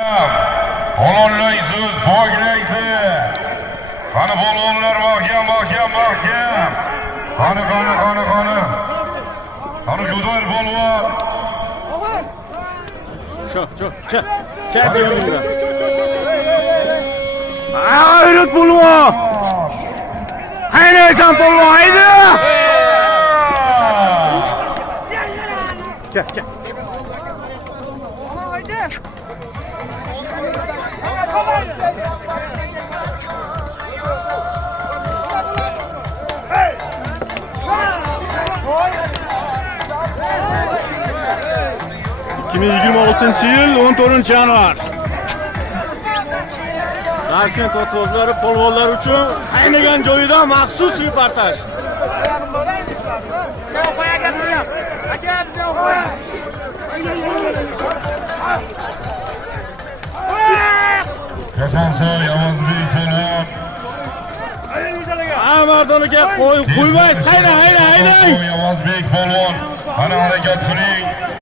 Olollaysiz, boylaysiz. Qani polvonlar mahkam. Qani. Qani Go'doy polvon. Çek benim. Hayret polvon. Hayret polvon, haydi. Gel. Yil 14 yanvar. Narkent o'tkazlari polvonlar uchun qaynagan joyida maxsus reportaj. Kasansoy Yovuzbek polvon. Amardoniga qo'ymaysiz, haydang. Yovuzbek polvon. Qani harakat qiling.